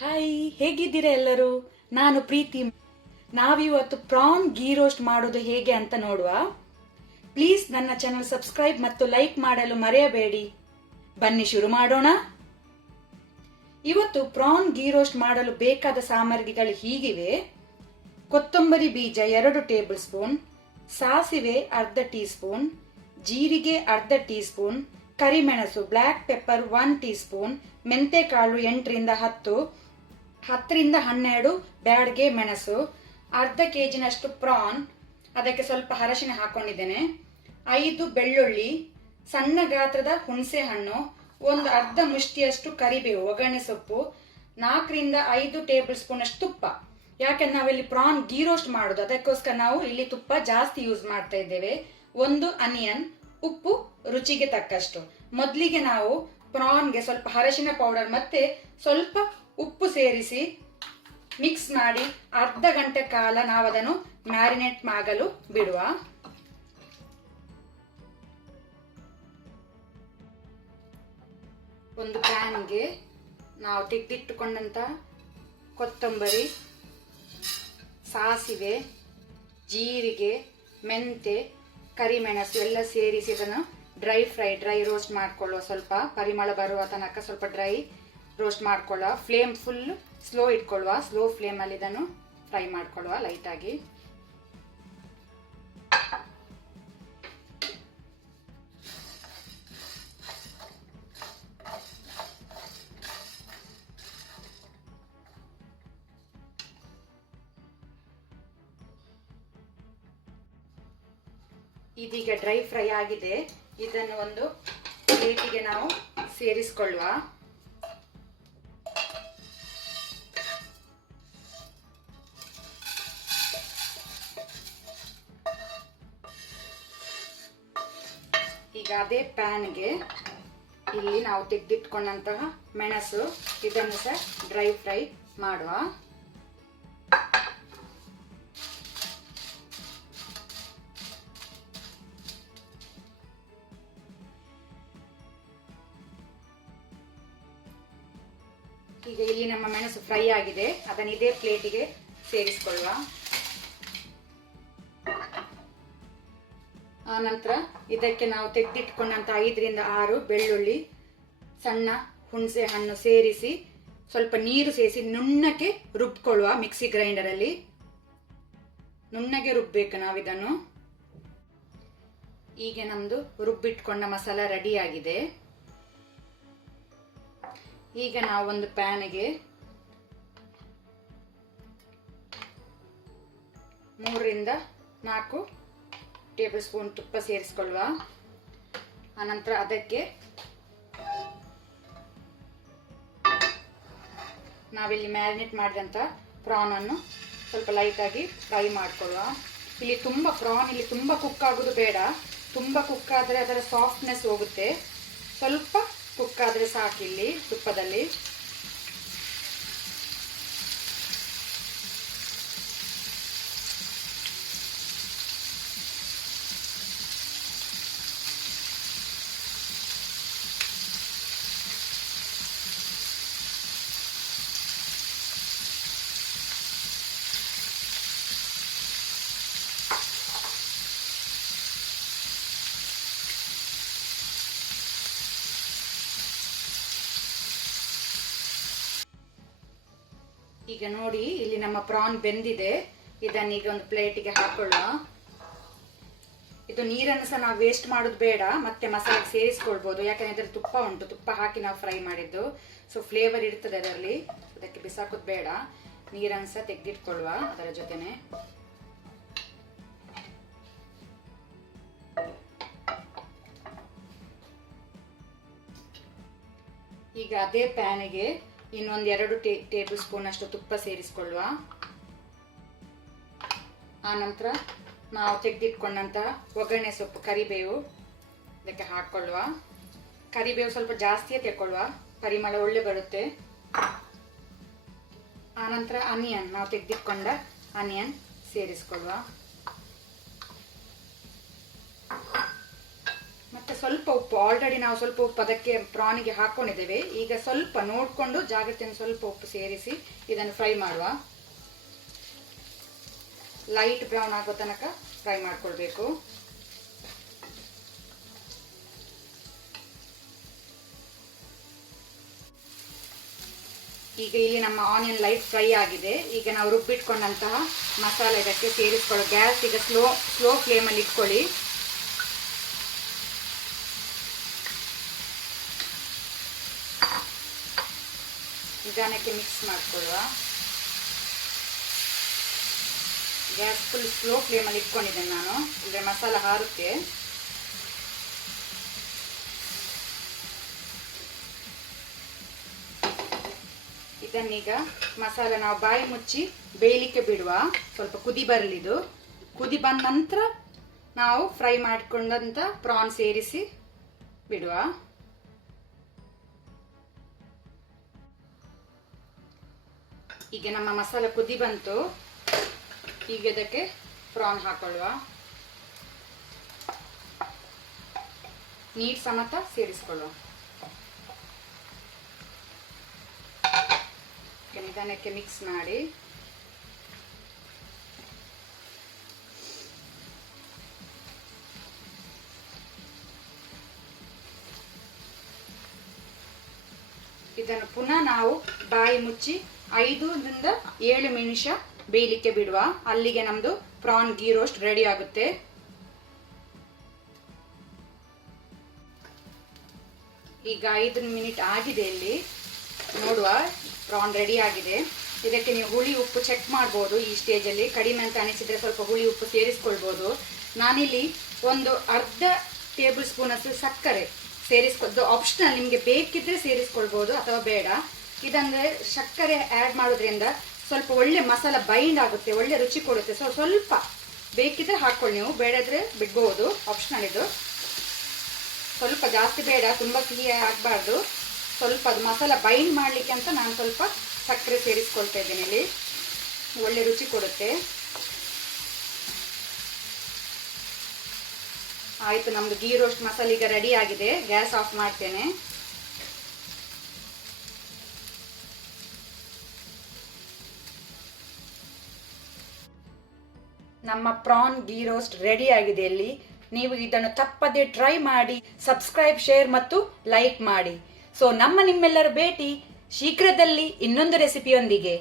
Hi, ಹೇಗಿದ್ದೀರಾ ಎಲ್ಲರೂ? ನಾನು ಪ್ರೀತಿ. ನಾವಿವತ್ತು ಪ್ರಾನ್ ಗೀ ರೋಸ್ಟ್ ಮಾಡೋದು ಹೇಗೆ ಅಂತ ನೋಡುವ. ಪ್ಲೀಸ್ ನನ್ನ ಚಾನಲ್ ಸಬ್ಸ್ಕ್ರೈಬ್ ಮತ್ತು ಲೈಕ್ ಮಾಡಲು ಮರೆಯಬೇಡಿ. ಬನ್ನಿ ಶುರು ಮಾಡೋಣ. ಇವತ್ತು ಪ್ರಾನ್ ಗೀ ರೋಸ್ಟ್ ಮಾಡಲು ಬೇಕಾದ ಸಾಮಗ್ರಿಗಳು ಹೀಗಿವೆ: ಕೊತ್ತಂಬರಿ ಬೀಜ 2 ಟೇಬಲ್ ಸ್ಪೂನ್, ಸಾಸಿವೆ ಅರ್ಧ ಟೀ ಸ್ಪೂನ್, ಜೀರಿಗೆ ಅರ್ಧ ಟೀ ಸ್ಪೂನ್, ಕರಿಮೆಣಸು ಬ್ಲ್ಯಾಕ್ ಪೆಪ್ಪರ್ 1 ಟೀ ಸ್ಪೂನ್, ಮೆಂತೆಕಾಳು 8 ರಿಂದ 10, 10 ರಿಂದ 12 ಬ್ಯಾಡಗೆ ಮೆಣಸು, ಅರ್ಧ ಕೆಜಿನಷ್ಟು ಪ್ರಾನ್, ಅದಕ್ಕೆ ಸ್ವಲ್ಪ ಅರಶಿನ ಹಾಕೊಂಡಿದ್ದೇನೆ, 5 ಬೆಳ್ಳುಳ್ಳಿ, ಸಣ್ಣ ಗಾತ್ರದ ಹುಣಸೆ ಹಣ್ಣು, ಒಂದು ಅರ್ಧ ಮುಷ್ಟಿಯಷ್ಟು ಕರಿಬೇವು, ಒಗ್ಗರಣೆ ಸೊಪ್ಪು, 4 ರಿಂದ 5 ಟೇಬಲ್ ಸ್ಪೂನ್ ಅಷ್ಟು ತುಪ್ಪ. ಯಾಕಂದ್ರೆ ನಾವಿಲ್ಲಿ ಪ್ರಾನ್ ಗೀ ರೋಸ್ಟ್ ಮಾಡೋದು, ಅದಕ್ಕೋಸ್ಕರ ನಾವು ಇಲ್ಲಿ ತುಪ್ಪ ಜಾಸ್ತಿ ಯೂಸ್ ಮಾಡ್ತಾ ಇದ್ದೇವೆ. 1 ಅನಿಯನ್, ಉಪ್ಪು ರುಚಿಗೆ ತಕ್ಕಷ್ಟು. ಮೊದಲಿಗೆ ನಾವು ಪ್ರಾನ್ಗೆ ಸ್ವಲ್ಪ ಅರಶಿನ ಪೌಡರ್ ಮತ್ತೆ ಸ್ವಲ್ಪ ಉಪ್ಪು ಸೇರಿಸಿ ಮಿಕ್ಸ್ ಮಾಡಿ ಅರ್ಧ ಗಂಟೆ ಕಾಲ ನಾವು ಅದನ್ನು ಮ್ಯಾರಿನೇಟ್ ಮಾಡಲು ಬಿಡುವ. ಒಂದು ಪ್ಯಾನ್ಗೆ ನಾವು ತೆಗೆದಿಟ್ಟುಕೊಂಡಂತ ಕೊತ್ತಂಬರಿ, ಸಾಸಿವೆ, ಜೀರಿಗೆ, ಮೆಂತೆ, ಕರಿಮೆಣಸು ಎಲ್ಲ ಸೇರಿಸಿ ಇದನ್ನು ಡ್ರೈ ರೋಸ್ಟ್ ಮಾಡ್ಕೊಳ್ಳುವ. ಸ್ವಲ್ಪ ಪರಿಮಳ ಬರುವ ತನಕ ಸ್ವಲ್ಪ ಡ್ರೈ ರೋಸ್ಟ್ ಮಾಡ್ಕೊಳ್ಳುವ. ಫ್ಲೇಮ್ ಫುಲ್ ಸ್ಲೋ ಇಟ್ಕೊಳ್ಳುವ. ಸ್ಲೋ ಫ್ಲೇಮಲ್ಲಿ ಇದನ್ನು ಫ್ರೈ ಮಾಡ್ಕೊಳ್ಳುವ ಲೈಟಾಗಿ. ಇದೀಗ ಡ್ರೈ ಫ್ರೈ ಆಗಿದೆ. ಇದನ್ನು ಒಂದು ಪ್ಲೇಟಿಗೆ ನಾವು ಸೇರಿಸಿಕೊಳ್ಳುವ. ಈಗ ಅದೇ ಪ್ಯಾನ್ಗೆ ಇಲ್ಲಿ ನಾವು ತೆಗೆದಿಟ್ಕೊಂಡಂತಹ ಮೆಣಸು, ಇದನ್ನು ಸಹ ಡ್ರೈ ಫ್ರೈ ಮಾಡುವ. ಈಗ ಇಲ್ಲಿ ನಮ್ಮ ಮೆಣಸು ಫ್ರೈ ಆಗಿದೆ. ಅದನ್ನು ಇದೇ ಪ್ಲೇಟಿಗೆ ಸೇರಿಸಿಕೊಳ್ಳುವ. ಆ ನಂತರ ಇದಕ್ಕೆ ನಾವು ತೆಗೆದಿಟ್ಕೊಂಡಂತ 5 ರಿಂದ 6 ಬೆಳ್ಳುಳ್ಳಿ, ಸಣ್ಣ ಹುಣಸೆ ಹಣ್ಣು ಸೇರಿಸಿ ಸ್ವಲ್ಪ ನೀರು ಸೇರಿಸಿ ನುಣ್ಣಗೆ ರುಬ್ಕೊಳ್ಳುವ. ಮಿಕ್ಸಿ ಗ್ರೈಂಡರ್ ಅಲ್ಲಿ ನುಣ್ಣಗೆ ರುಬ್ಬೇಕು ನಾವಿದನ್ನು. ಈಗ ನಮ್ದು ರುಬ್ಬಿಟ್ಕೊಂಡ ಮಸಾಲ ರೆಡಿ ಆಗಿದೆ. ಈಗ ನಾವು ಒಂದು ಪ್ಯಾನ್ಗೆ 3 ರಿಂದ 4 ಟೇಬಲ್ ಸ್ಪೂನ್ ತುಪ್ಪ ಸೇರಿಸಿಕೊಳ್ಳುವ. ಆನಂತರ ಅದಕ್ಕೆ ನಾವಿಲ್ಲಿ ಮ್ಯಾರಿನೇಟ್ ಮಾಡಿದಂತ ಪ್ರಾನ್ ಅನ್ನು ಸ್ವಲ್ಪ ಲೈಟ್ ಆಗಿ ಫ್ರೈ ಮಾಡ್ಕೊಳ್ಳುವ. ಇಲ್ಲಿ ತುಂಬಾ ಕುಕ್ ಆಗೋದು ಬೇಡ. ತುಂಬಾ ಕುಕ್ ಆದ್ರೆ ಅದರ ಸಾಫ್ಟ್ನೆಸ್ ಹೋಗುತ್ತೆ. ಸ್ವಲ್ಪ ಕುಕ್ ಆದ್ರೆ ಸಾಕಿಲ್ಲಿ ತುಪ್ಪದಲ್ಲಿ. ಈಗ ನೋಡಿ, ಇಲ್ಲಿ ನಮ್ಮ ಪ್ರಾನ್ ಬೆಂದಿದೆ. ಇದನ್ನೀಗ ಒಂದು ಪ್ಲೇಟಿಗೆ ಹಾಕೊಳ್ಳುವ. ಇದು ನೀರನ್ನು ಸಹ ನಾವು ವೇಸ್ಟ್ ಮಾಡೋದು ಬೇಡ, ಮತ್ತೆ ಮಸಾಲೆಗೆ ಸೇರಿಸ್ಕೊಳ್ಬಹುದು. ಯಾಕಂದ್ರೆ ಇದರಲ್ಲಿ ತುಪ್ಪ ಉಂಟು, ತುಪ್ಪ ಹಾಕಿ ನಾವು ಫ್ರೈ ಮಾಡಿದ್ದು. ಸೊ ಫ್ಲೇವರ್ ಇರ್ತದೆ ಅದರಲ್ಲಿ, ಅದಕ್ಕೆ ಬಿಸಾಕೋದು ಬೇಡ. ನೀರನ್ನು ಸಹ ತೆಗೆದಿಟ್ಕೊಳ್ಳುವ ಅದರ ಜೊತೆನೆ. ಈಗ ಅದೇ ಪ್ಯಾನಿಗೆ ಇನ್ನೊಂದು 2 ಟೇಬಲ್ ಸ್ಪೂನ್ ಅಷ್ಟು ತುಪ್ಪ ಸೇರಿಸಿಕೊಳ್ಳುವ. ಆನಂತರ ನಾವು ತೆಗೆದಿಟ್ಕೊಂಡಂತಹ ಒಗ್ಗರಣೆ ಸೊಪ್ಪು, ಕರಿಬೇವು ಇದಕ್ಕೆ ಹಾಕೊಳ್ಳುವ. ಕರಿಬೇವು ಸ್ವಲ್ಪ ಜಾಸ್ತಿಯೇ ತೆಕ್ಕೊಳ್ಳುವ, ಪರಿಮಳ ಒಳ್ಳೆ ಬರುತ್ತೆ. ಆನಂತರ ಆನಿಯನ್, ನಾವು ತೆಗೆದಿಟ್ಕೊಂಡ ಆನಿಯನ್ ಸೇರಿಸಿಕೊಳ್ಳುವ. ಮತ್ತೆ ಸ್ವಲ್ಪ ಉಪ್ಪು, ಆಲ್ರೆಡಿ ನಾವು ಸ್ವಲ್ಪ ಉಪ್ಪು ಅದಕ್ಕೆ ಪ್ರಾನಿಗೆ ಹಾಕೊಂಡಿದ್ದೇವೆ. ಈಗ ಸ್ವಲ್ಪ ನೋಡಿಕೊಂಡು ಜಾಗ್ರತೆಯಿಂದ ಸ್ವಲ್ಪ ಉಪ್ಪು ಸೇರಿಸಿ ಇದನ್ನು ಫ್ರೈ ಮಾಡುವ. ಲೈಟ್ ಬ್ರೌನ್ ಆಗೋ ತನಕ ಫ್ರೈ ಮಾಡ್ಕೊಳ್ಬೇಕು. ಈಗ ಇಲ್ಲಿ ನಮ್ಮ ಆನಿಯನ್ ಲೈಟ್ ಫ್ರೈ ಆಗಿದೆ. ಈಗ ನಾವು ರುಬ್ಬಿಟ್ಕೊಂಡಂತಹ ಮಸಾಲೆ ಇದಕ್ಕೆ ಸೇರಿಸ್ಕೊಳ್ಳೋ. ಗ್ಯಾಸ್ ಈಗ ಸ್ಲೋ ಫ್ಲೇಮಲ್ಲಿ ಇಟ್ಕೊಳ್ಳಿ. ನಿಧಾನಕ್ಕೆ ಮಿಕ್ಸ್ ಮಾಡ್ಕೊಳ್ಳುವ. ಗ್ಯಾಸ್ ಫುಲ್ ಸ್ಲೋ ಫ್ಲೇಮಲ್ಲಿ ಇಟ್ಕೊಂಡಿದ್ದೇನೆ ನಾನು, ಅಂದರೆ ಮಸಾಲ ಹಾರುತ್ತೆ. ಇದನ್ನೀಗ ಮಸಾಲ ನಾವು ಬಾಯಿ ಮುಚ್ಚಿ ಬೇಯಲಿಕ್ಕೆ ಬಿಡುವ. ಸ್ವಲ್ಪ ಕುದಿ ಬರಲಿದು. ಕುದಿ ಬಂದ ನಂತರ ನಾವು ಫ್ರೈ ಮಾಡಿಕೊಂಡಂತ ಪ್ರಾನ್ ಸೇರಿಸಿ ಬಿಡುವ. ಈಗ ನಮ್ಮ ಮಸಾಲ ಕುದಿ ಬಂತು. ಈಗ ಇದಕ್ಕೆ ಪ್ರಾನ್ ಹಾಕೊಳ್ಳುವ. ನೀರು ಸಮೇತ ಸೇರಿಸಿಕೊಳ್ಳುವ. ನಿಧಾನಕ್ಕೆ ಮಿಕ್ಸ್ ಮಾಡಿ ಇದನ್ನು ಪುನಃ ನಾವು ಬಾಯಿ ಮುಚ್ಚಿ 5ರಿಂದ 7 ನಿಮಿಷ ಬೇಯಲಿಕ್ಕೆ ಬಿಡುವ. ಅಲ್ಲಿಗೆ ನಮ್ದು ಪ್ರಾನ್ ಗೀ ರೋಸ್ಟ್ ರೆಡಿ ಆಗುತ್ತೆ. ಈಗ 5 ಮಿನಿಟ್ ಆಗಿದೆ. ಇಲ್ಲಿ ನೋಡುವ, ಪ್ರಾನ್ ರೆಡಿ ಆಗಿದೆ. ಇದಕ್ಕೆ ನೀವು ಹುಳಿ ಉಪ್ಪು ಚೆಕ್ ಮಾಡ್ಬೋದು. ಈ ಸ್ಟೇಜಲ್ಲಿ ಕಡಿಮೆ ಅಂತ ಅನಿಸಿದ್ರೆ ಸ್ವಲ್ಪ ಹುಳಿ ಉಪ್ಪು ಸೇರಿಸ್ಕೊಳ್ಬೋದು. ನಾನಿಲ್ಲಿ ಒಂದು ಅರ್ಧ ಟೇಬಲ್ ಸ್ಪೂನ್ ಅಷ್ಟು ಸಕ್ಕರೆ ಸೇರಿಸ್ಕೊದ್ದು ಆಪ್ಷನಲ್, ನಿಮಗೆ ಬೇಕಿದ್ರೆ ಸೇರಿಸ್ಕೊಳ್ಬೋದು ಅಥವಾ ಬೇಡ. ಇದಂದ್ರೆ ಸಕ್ಕರೆ ಆ್ಯಡ್ ಮಾಡೋದ್ರಿಂದ ಸ್ವಲ್ಪ ಒಳ್ಳೆ ಮಸಾಲ ಬೈಂಡ್ ಆಗುತ್ತೆ, ಒಳ್ಳೆ ರುಚಿ ಕೊಡುತ್ತೆ. ಸ್ವಲ್ಪ ಬೇಕಿದ್ರೆ ಹಾಕ್ಕೊಳ್ಳಿ, ನೀವು ಬೇಡದ್ರೆ ಬಿಡ್ಬೋದು, ಆಪ್ಷನಲ್ ಇದು. ಸ್ವಲ್ಪ ಜಾಸ್ತಿ ಬೇಡ, ತುಂಬ ಸಿಹಿ ಆಗಬಾರ್ದು. ಸ್ವಲ್ಪ ಅದು ಮಸಾಲ ಬೈಂಡ್ ಮಾಡಲಿಕ್ಕೆ ಅಂತ ನಾನು ಸ್ವಲ್ಪ ಸಕ್ಕರೆ ಸೇರಿಸ್ಕೊಳ್ತಾ ಇದ್ದೇನೆ. ಇಲ್ಲಿ ಒಳ್ಳೆ ರುಚಿ ಕೊಡುತ್ತೆ. ಆಯಿತು, ನಮ್ಮದು ಗೀ ರೋಸ್ಟ್ ಮಸಾಲೆ ಈಗ ರೆಡಿ ಆಗಿದೆ. ಗ್ಯಾಸ್ ಆಫ್ ಮಾಡ್ತೇನೆ. ನಮ್ಮ ಪ್ರಾನ್ ಗೀ ರೋಸ್ಟ್ ರೆಡಿ ಆಗಿದೆ. ಇಲ್ಲಿ ನೀವು ಇದನ್ನು ತಪ್ಪದೆ ಟ್ರೈ ಮಾಡಿ, ಸಬ್ಸ್ಕ್ರೈಬ್, ಶೇರ್ ಮತ್ತು ಲೈಕ್ ಮಾಡಿ. ಸೊ ನಿಮ್ಮೆಲ್ಲರ ಭೇಟಿ ಶೀಘ್ರದಲ್ಲಿ ಇನ್ನೊಂದು ರೆಸಿಪಿಯೊಂದಿಗೆ.